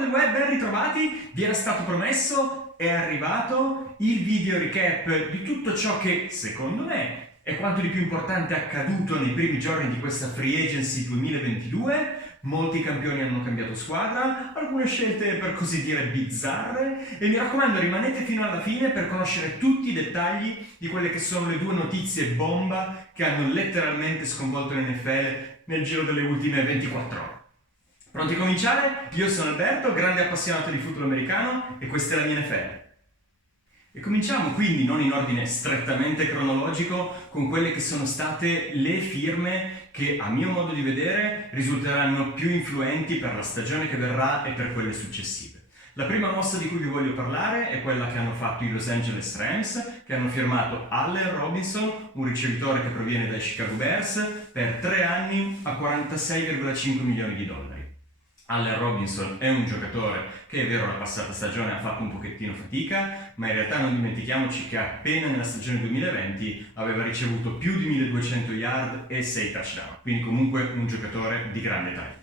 del web, ben ritrovati, vi era stato promesso, è arrivato il video recap di tutto ciò che, secondo me, è quanto di più importante accaduto nei primi giorni di questa Free Agency 2022. Molti campioni hanno cambiato squadra, alcune scelte per così dire bizzarre, e mi raccomando rimanete fino alla fine per conoscere tutti i dettagli di quelle che sono le due notizie bomba che hanno letteralmente sconvolto l'NFL nel giro delle ultime 24 ore. Pronti a cominciare? Io sono Alberto, grande appassionato di football americano, e questa è la mia NFL. E cominciamo quindi, non in ordine strettamente cronologico, con quelle che sono state le firme che, a mio modo di vedere, risulteranno più influenti per la stagione che verrà e per quelle successive. La prima mossa di cui vi voglio parlare è quella che hanno fatto i Los Angeles Rams, che hanno firmato Allen Robinson, un ricevitore che proviene dai Chicago Bears, per 3 anni a $46,5 milioni. Allen Robinson è un giocatore che, è vero, la passata stagione ha fatto un pochettino fatica, ma in realtà non dimentichiamoci che appena nella stagione 2020 aveva ricevuto più di 1200 yard e 6 touchdown, quindi comunque un giocatore di grande talento.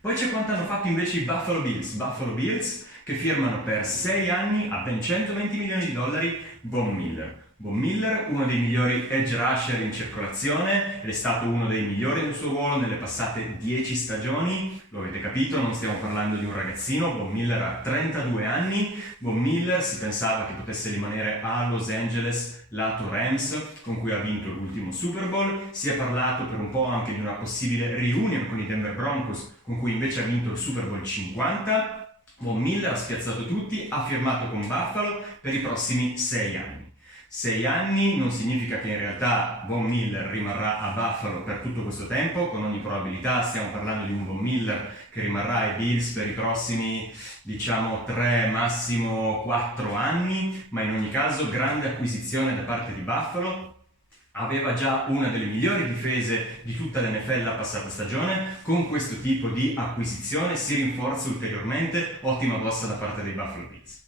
Poi c'è quanto hanno fatto invece i Buffalo Bills che firmano per 6 anni a ben $120 milioni Von Miller. Von Miller, uno dei migliori edge rusher in circolazione, ed è stato uno dei migliori nel suo ruolo nelle passate 10 stagioni. Lo avete capito, non stiamo parlando di un ragazzino. Von Miller ha 32 anni. Von Miller si pensava che potesse rimanere a Los Angeles, lato Rams, con cui ha vinto l'ultimo Super Bowl. Si è parlato per un po' anche di una possibile reunion con i Denver Broncos, con cui invece ha vinto il Super Bowl 50. Von Miller ha spiazzato tutti, ha firmato con Buffalo per i prossimi 6 anni. 6 anni non significa che in realtà Von Miller rimarrà a Buffalo per tutto questo tempo, con ogni probabilità stiamo parlando di un Von Miller che rimarrà ai Bills per i prossimi, 3, massimo 4 anni, ma in ogni caso grande acquisizione da parte di Buffalo. Aveva già una delle migliori difese di tutta l'NFL la passata stagione, con questo tipo di acquisizione si rinforza ulteriormente, ottima mossa da parte dei Buffalo Bills.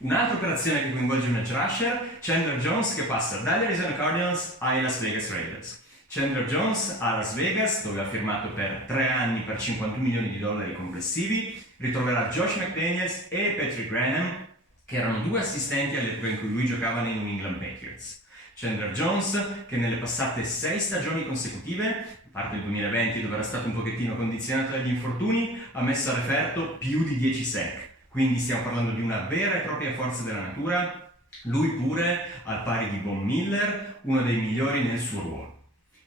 Un'altra operazione che coinvolge un edge rusher, Chandler Jones, che passa dagli Arizona Cardinals ai Las Vegas Raiders. Chandler Jones a Las Vegas, dove ha firmato per 3 anni per $51 milioni complessivi, ritroverà Josh McDaniels e Patrick Graham, che erano 2 assistenti all'epoca in cui lui giocava nei New England Patriots. Chandler Jones, che nelle passate 6 stagioni consecutive, a parte il 2020 dove era stato un pochettino condizionato dagli infortuni, ha messo a referto più di 10 sack. Quindi stiamo parlando di una vera e propria forza della natura, lui pure, al pari di Von Miller, uno dei migliori nel suo ruolo.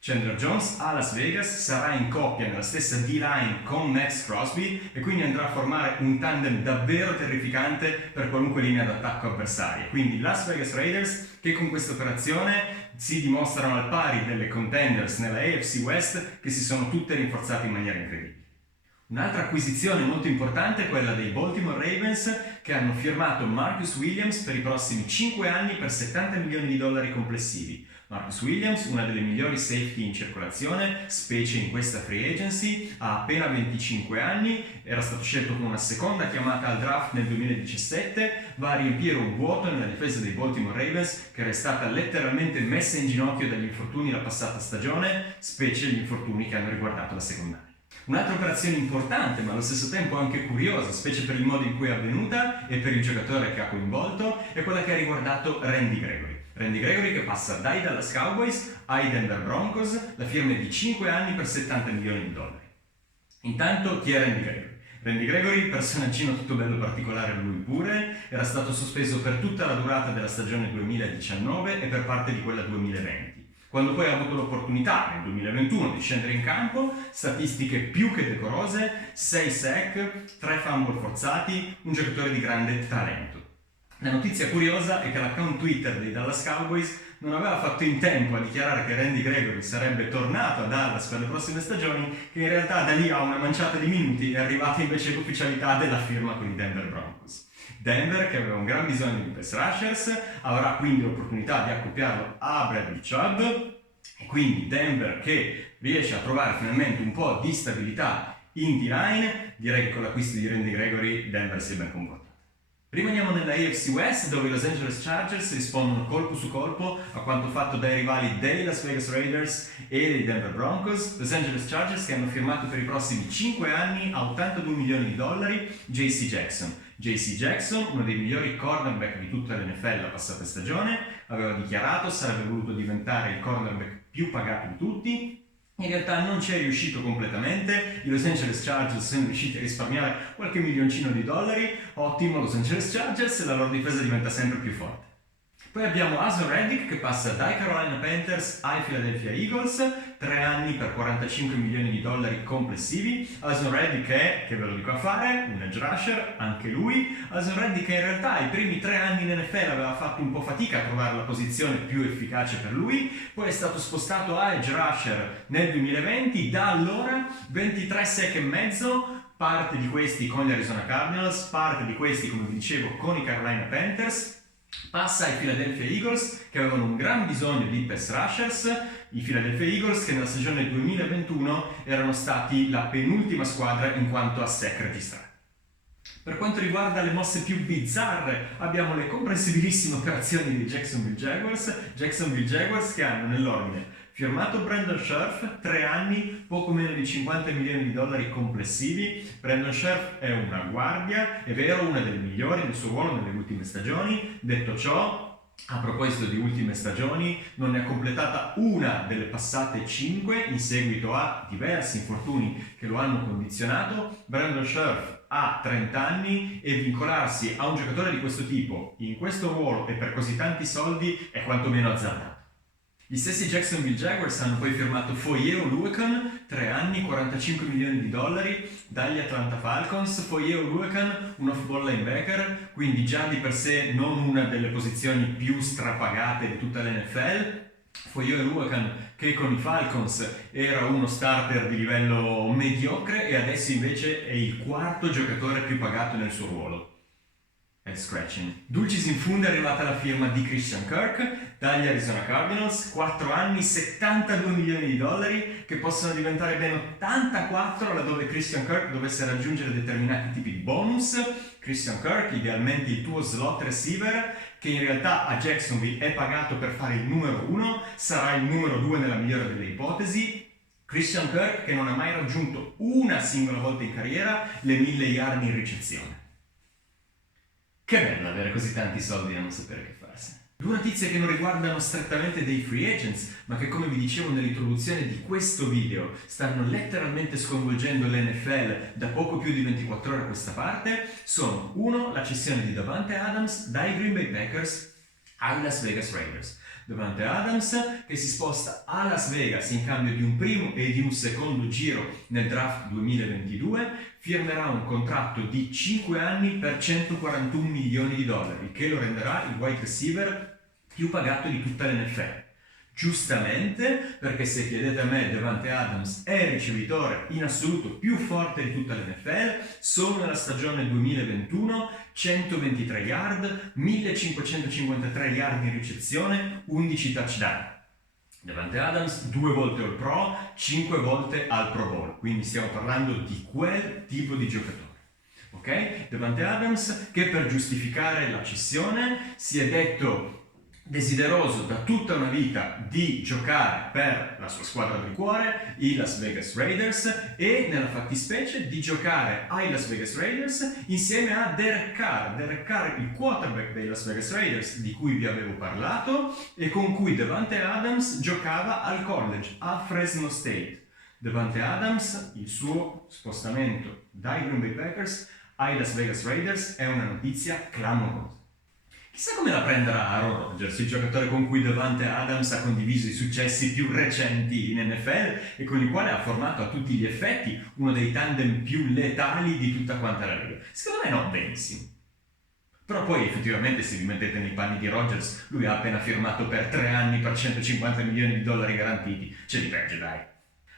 Chandler Jones a Las Vegas sarà in coppia nella stessa D-line con Max Crosby e quindi andrà a formare un tandem davvero terrificante per qualunque linea d'attacco avversaria. Quindi Las Vegas Raiders che con questa operazione si dimostrano al pari delle contenders nella AFC West, che si sono tutte rinforzate in maniera incredibile. Un'altra acquisizione molto importante è quella dei Baltimore Ravens, che hanno firmato Marcus Williams per i prossimi 5 anni per $70 milioni complessivi. Marcus Williams, una delle migliori safety in circolazione, specie in questa free agency, ha appena 25 anni, era stato scelto con una seconda chiamata al draft nel 2017, va a riempire un vuoto nella difesa dei Baltimore Ravens, che era stata letteralmente messa in ginocchio dagli infortuni la passata stagione, specie gli infortuni che hanno riguardato la secondaria. Un'altra operazione importante, ma allo stesso tempo anche curiosa, specie per il modo in cui è avvenuta e per il giocatore che ha coinvolto, è quella che ha riguardato Randy Gregory. Randy Gregory che passa dai Dallas Cowboys ai Denver Broncos, la firma è di 5 anni per $70 milioni. Intanto, chi è Randy Gregory? Randy Gregory, personaggino tutto bello particolare lui pure, era stato sospeso per tutta la durata della stagione 2019 e per parte di quella 2020. Quando poi ha avuto l'opportunità nel 2021 di scendere in campo, statistiche più che decorose, 6 sack, 3 fumble forzati, un giocatore di grande talento. La notizia curiosa è che l'account Twitter dei Dallas Cowboys non aveva fatto in tempo a dichiarare che Randy Gregory sarebbe tornato a Dallas per le prossime stagioni, che in realtà da lì a una manciata di minuti è arrivata invece l'ufficialità della firma con i Denver Broncos. Denver, che aveva un gran bisogno di pass rushers, avrà quindi l'opportunità di accoppiarlo a Bradley Chubb, e quindi Denver che riesce a trovare finalmente un po' di stabilità in D-line. Direi che con l'acquisto di Randy Gregory Denver si è ben comportato. Rimaniamo nella AFC West, dove i Los Angeles Chargers rispondono colpo su colpo a quanto fatto dai rivali dei Las Vegas Raiders e dei Denver Broncos. Los Angeles Chargers che hanno firmato per i prossimi 5 anni a $82 milioni JC Jackson. JC Jackson, uno dei migliori cornerback di tutta l'NFL la passata stagione, aveva dichiarato sarebbe voluto diventare il cornerback più pagato di tutti. In realtà non ci è riuscito completamente, i Los Angeles Chargers sono riusciti a risparmiare qualche milioncino di dollari, ottimo Los Angeles Chargers, e la loro difesa diventa sempre più forte. Poi abbiamo Haason Reddick che passa dai Carolina Panthers ai Philadelphia Eagles, 3 anni per $45 milioni complessivi. Haason Reddick è, che ve lo dico a fare, un edge rusher, anche lui. Haason Reddick in realtà i primi 3 anni in NFL aveva fatto un po' fatica a trovare la posizione più efficace per lui, poi è stato spostato a edge rusher nel 2020, da allora 23 sack e mezzo, parte di questi con gli Arizona Cardinals, parte di questi, come vi dicevo, con i Carolina Panthers. Passa ai Philadelphia Eagles che avevano un gran bisogno di pass rushers, i Philadelphia Eagles che nella stagione 2021 erano stati la penultima squadra in quanto a sack registrati. Per quanto riguarda le mosse più bizzarre, abbiamo le comprensibilissime operazioni dei Jacksonville Jaguars che hanno nell'ordine firmato Brandon Scherff, 3 anni, poco meno di $50 milioni complessivi. Brandon Scherff è una guardia, è vero, una delle migliori nel suo ruolo nelle ultime stagioni. Detto ciò, a proposito di ultime stagioni, non ne ha completata una delle passate 5 in seguito a diversi infortuni che lo hanno condizionato. Brandon Scherff ha 30 anni e vincolarsi a un giocatore di questo tipo, in questo ruolo e per così tanti soldi, è quantomeno azzardato. Gli stessi Jacksonville Jaguars hanno poi firmato Foye Oluokun, 3 anni, $45 milioni dagli Atlanta Falcons. Foye Oluokun, un off-ball linebacker, quindi già di per sé non una delle posizioni più strapagate di tutta l'NFL. Foye Oluokun che con i Falcons era uno starter di livello mediocre e adesso invece è il 4º giocatore più pagato nel suo ruolo. Head scratching. Dulcis in fundo è arrivata la firma di Christian Kirk dagli Arizona Cardinals, 4 anni, $72 milioni che possono diventare ben 84 laddove Christian Kirk dovesse raggiungere determinati tipi di bonus. Christian Kirk, idealmente il tuo slot receiver, che in realtà a Jacksonville è pagato per fare il numero 1, sarà il numero 2 nella migliore delle ipotesi. Christian Kirk che non ha mai raggiunto una singola volta in carriera le 1000 yard in ricezione. Che bello avere così tanti soldi e non sapere che farsi. 2 notizie che non riguardano strettamente dei free agents, ma che, come vi dicevo nell'introduzione di questo video, stanno letteralmente sconvolgendo l'NFL da poco più di 24 ore a questa parte, sono 1. La cessione di Davante Adams dai Green Bay Packers ai Las Vegas Raiders. Davante Adams che si sposta a Las Vegas in cambio di un primo e di un secondo giro nel draft 2022, firmerà un contratto di 5 anni per $141 milioni, che lo renderà il wide receiver più pagato di tutta l'NFL. Giustamente, perché se chiedete a me, Davante Adams è il ricevitore in assoluto più forte di tutta l'NFL, solo nella stagione 2021, 123 yard, 1553 yard in ricezione, 11 touchdown. Davante Adams 2 volte All Pro, 5 volte al Pro Bowl, quindi stiamo parlando di quel tipo di giocatore. Ok? Davante Adams che per giustificare la cessione si è detto desideroso da tutta una vita di giocare per la sua squadra del cuore, i Las Vegas Raiders, e nella fattispecie di giocare ai Las Vegas Raiders insieme a Derek Carr, il quarterback dei Las Vegas Raiders di cui vi avevo parlato e con cui Davante Adams giocava al college a Fresno State. Davante Adams, il suo spostamento dai Green Bay Packers ai Las Vegas Raiders è una notizia clamorosa. Chissà come la prenderà Aaron Rodgers, il giocatore con cui Davante Adams ha condiviso i successi più recenti in NFL e con il quale ha formato a tutti gli effetti uno dei tandem più letali di tutta quanta la Lega. Secondo me no, benissimo. Però poi effettivamente se vi mettete nei panni di Rodgers, lui ha appena firmato per 3 anni per $150 milioni garantiti, c'è di peggio dai.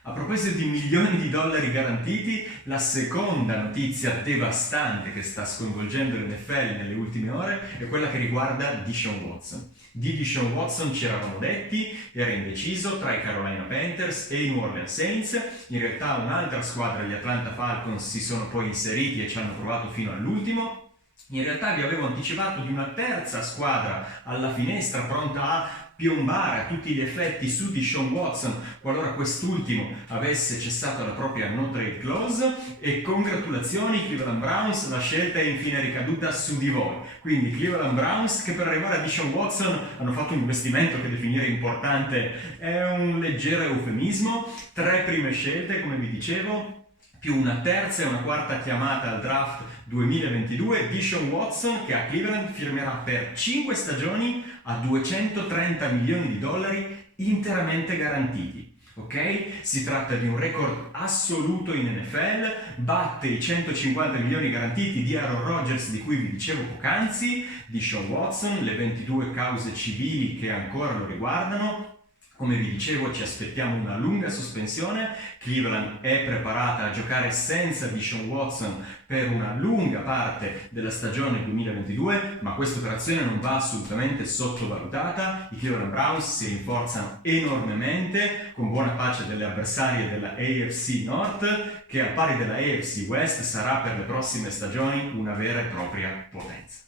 A proposito di milioni di dollari garantiti, la seconda notizia devastante che sta sconvolgendo l'NFL nelle ultime ore è quella che riguarda Deshaun Watson. Di Deshaun Watson ci eravamo detti, era indeciso tra i Carolina Panthers e i New Orleans Saints. In realtà un'altra squadra, gli Atlanta Falcons, si sono poi inseriti e ci hanno provato fino all'ultimo. In realtà vi avevo anticipato di una terza squadra alla finestra pronta a piombare a tutti gli effetti su Deshaun Watson qualora quest'ultimo avesse cessato la propria no trade clause, e congratulazioni Cleveland Browns, la scelta è infine ricaduta su di voi. Quindi Cleveland Browns, che per arrivare a Deshaun Watson hanno fatto un investimento che definire importante è un leggero eufemismo, 3 prime scelte come vi dicevo, più una terza e una quarta chiamata al draft 2022, Deshaun Watson che a Cleveland firmerà per 5 stagioni a $230 milioni interamente garantiti. Ok? Si tratta di un record assoluto in NFL, batte i 150 milioni garantiti di Aaron Rodgers di cui vi dicevo poc'anzi, Deshaun Watson, le 22 cause civili che ancora lo riguardano. Come vi dicevo, ci aspettiamo una lunga sospensione. Cleveland è preparata a giocare senza Deshaun Watson per una lunga parte della stagione 2022, ma questa operazione non va assolutamente sottovalutata. I Cleveland Browns si rinforzano enormemente, con buona pace delle avversarie della AFC North, che al pari della AFC West sarà per le prossime stagioni una vera e propria potenza.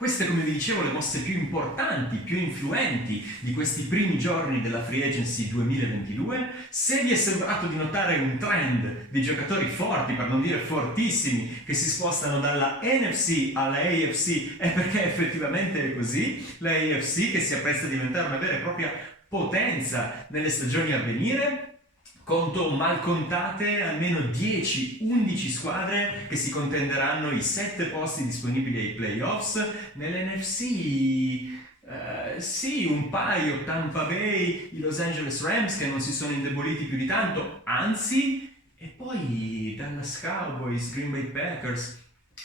Queste, come vi dicevo, le mosse più importanti, più influenti di questi primi giorni della Free Agency 2022. Se vi è sembrato di notare un trend di giocatori forti, per non dire fortissimi, che si spostano dalla NFC alla AFC, è perché effettivamente è così. La AFC che si appresta a diventare una vera e propria potenza nelle stagioni a venire. Conto mal contate almeno 10-11 squadre che si contenderanno i 7 posti disponibili ai playoffs. Nell'NFC sì, un paio, Tampa Bay, i Los Angeles Rams che non si sono indeboliti più di tanto, anzi, e poi Dallas Cowboys, Green Bay Packers,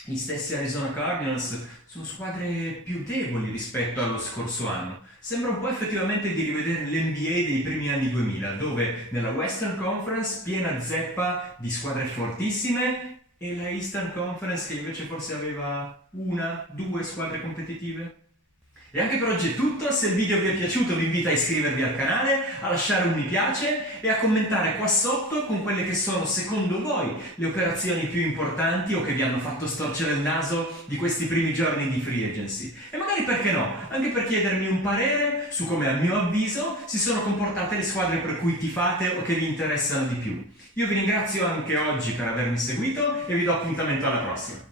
gli stessi Arizona Cardinals sono squadre più deboli rispetto allo scorso anno. Sembra un po' effettivamente di rivedere l'NBA dei primi anni 2000, dove nella Western Conference piena zeppa di squadre fortissime e la Eastern Conference che invece forse aveva 1-2 squadre competitive. E anche per oggi è tutto. Se il video vi è piaciuto vi invito a iscrivervi al canale, a lasciare un mi piace e a commentare qua sotto con quelle che sono secondo voi le operazioni più importanti o che vi hanno fatto storcere il naso di questi primi giorni di Free Agency. E magari perché no, anche per chiedermi un parere su come a mio avviso si sono comportate le squadre per cui tifate o che vi interessano di più. Io vi ringrazio anche oggi per avermi seguito e vi do appuntamento alla prossima.